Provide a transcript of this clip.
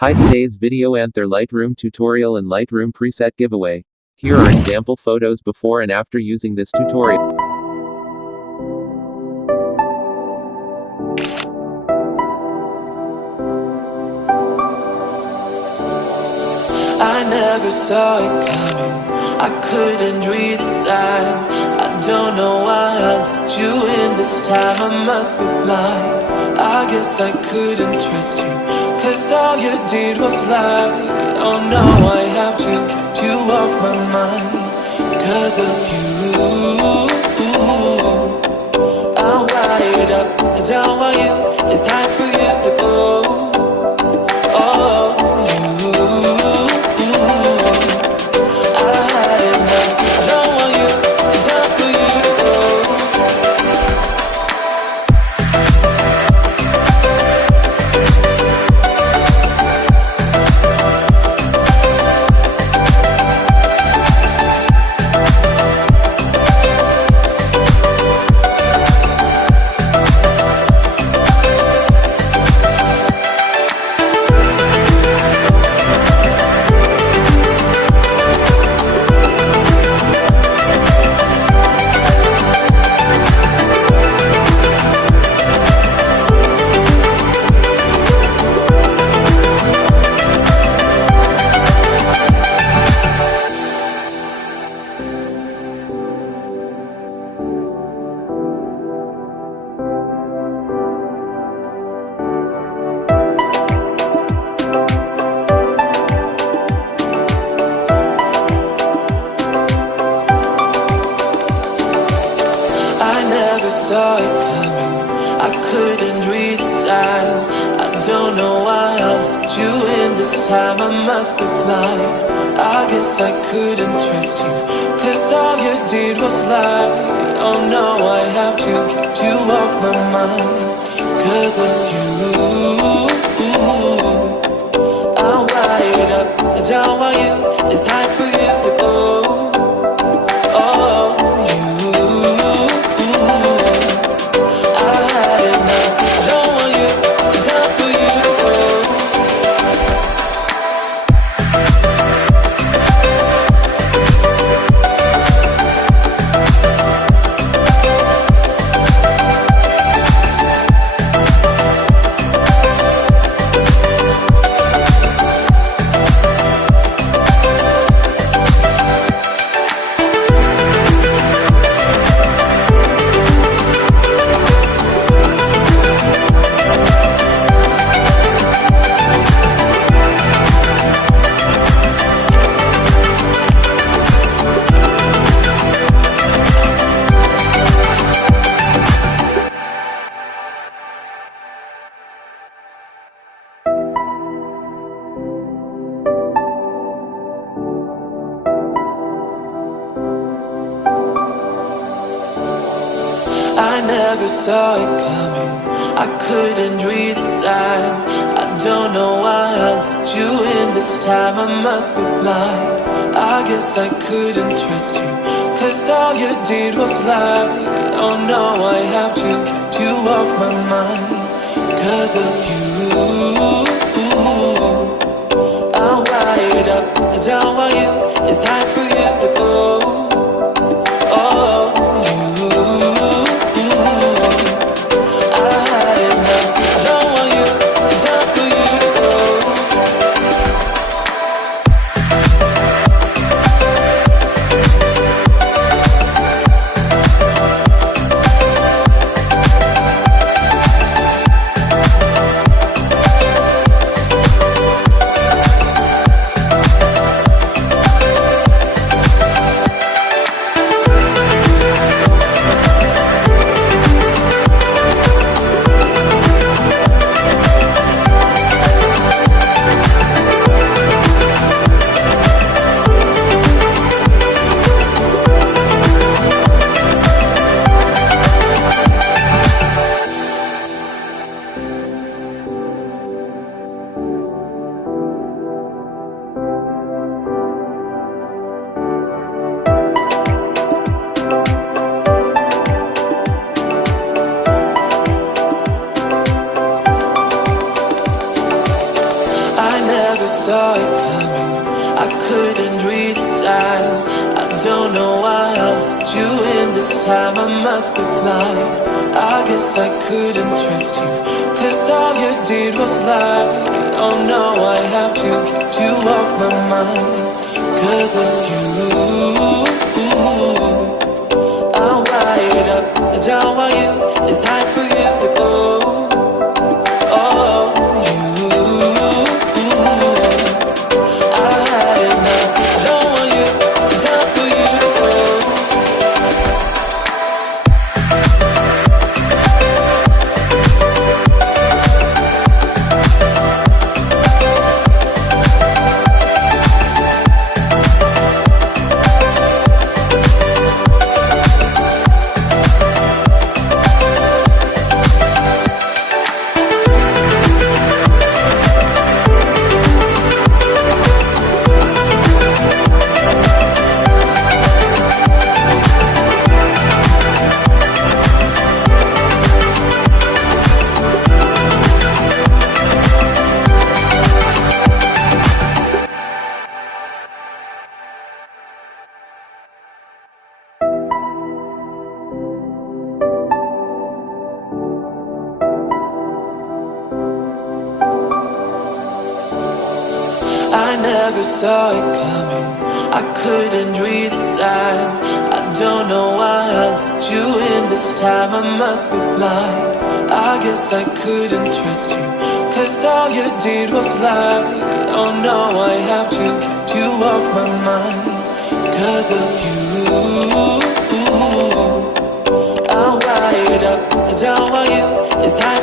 Hi, today's video Anther Lightroom tutorial and Lightroom preset giveaway. Here are example photos before and after using this tutorial. I never saw it coming, I couldn't read the signs. I don't know why I let you in this time, I must be blind. I guess I couldn't trust you, cause all you did was lie. Oh no, I have to keep you off my mind. Cause of you, I'm wired up, I don't want you, it's time for you to go. Saw it coming, I couldn't read the signs. I don't know why I let you in this time, I must be blind. I guess I couldn't trust you, cause all you did was lie. Oh no, I have to keep you off my mind. Cause of you, I'm wired up, I don't want you, it's time for you to go. I never saw it coming, I couldn't read the signs. I don't know why I let you in this time, I must be blind. I guess I couldn't trust you, cause all you did was lie. Oh no, I have to keep you off my mind. Cause of you, I'm wired up, I don't want you, it's time for you to go. saw it coming, I couldn't read the signs. I don't know why I let you in this time, I must be blind. I guess I couldn't trust you, cause all you did was lie. Oh no, I have to get you off my mind. Cause of you, I'm wired up, I don't want you, it's time for you to go. Oh, you, I had enough, I don't want you, it's time for you to go. I never saw it coming, I couldn't read the signs. I don't know why I let you in this time, I must be blind. I guess I couldn't trust you, cause all you did was lie. Oh no, I have to get you off my mind. Cause of you, I'm wired up, I don't want you, it's time